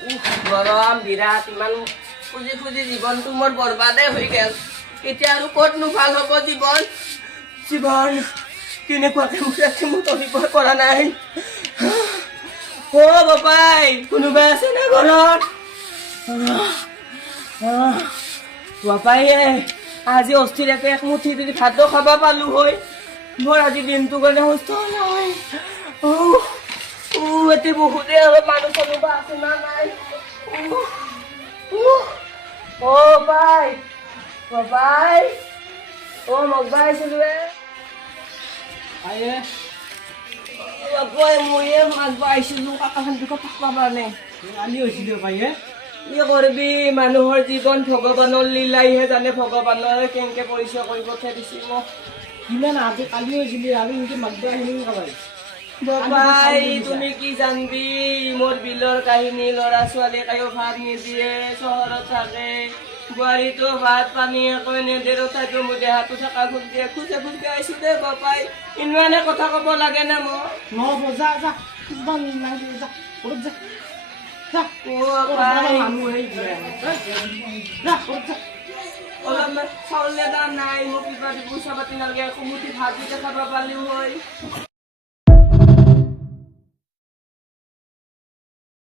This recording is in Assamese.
গৰম বিৰাট ইমান খুজি খুজি জীৱনটো মোৰ বৰবাদে হৈ গেল এতিয়া আৰু ক'তনো ভাল হ'ব জীৱন জীৱন কেনেকুৱাকে মোৰ তৰিবই পৰা নাই অ' বাপাই কোনোবা আছে নে ঘৰত বাপাইয়ে আজি অস্থিৰকে একমুঠি যদি ভাতো খাব পালো হয় মোৰ আজি দিনটো কাৰণে সুস্থ হ'লে হয় এতিয়া বহুতে অলপ মানুহ কোনোবা আছে না নাই অ' বাই বাবাই অ' মগবাই আছিলোৱে বাপাই ময়ে মাতব আহিছিলো কাকাখান দুটা থাকবা কাৰণে আলি হৈছিলে পায়ে কি কৰিবি মানুহৰ জীৱন ভগৱানৰ লীলাইহে জানে ভগৱানৰ কেনেকে পৰিচয় কৰি পঠিয়াই দিছি মোক কিমান আজি কালি হৈছিলে আৰু এনেকে মাতব আহিলে কাবাই বাবাই তুমি কি জানবি মোৰ বিলৰ কাহিনী ল'ৰা ছোৱালী কায়ো ভাত নিদিয়ে চহৰত থাকে বোৱাৰীটো ভাত পানী একো নেদে তথাপিও মোৰ দেহাটো থকা খুজিয়ে খোজে খোজে আহিছো দে বাপাই ইমানে কথা ক'ব লাগে না মোক নহ'ব যা যা কিমান নাই যা ঘৰত যা যা বাপাই মানুহ আহি যা ঘৰত যা অলপমান চাউল দাম নাই মোক কিবা পইচা পাতি নালাগে মুঠি ভাত দিতে খাব পালিও হয়